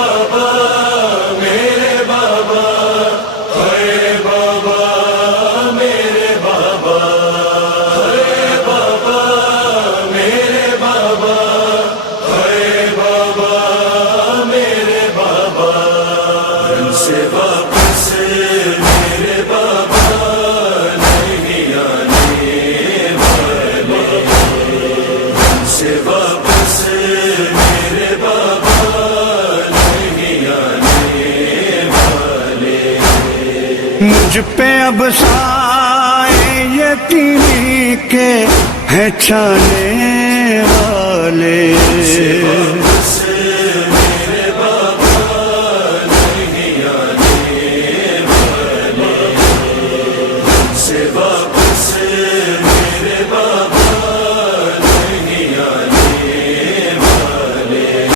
बाबा मेरे बाबा, हाय बाबा मेरे बाबा, हाय बाबा मेरे बाबा, हाय बाबा मेरे बाबा। से वापस मेरे बाबा नहीं आने वाले, से वापस मेरे बाबा नहीं आने वाले। मुझ पे अब साए यतीमी के हैं छाने वाले।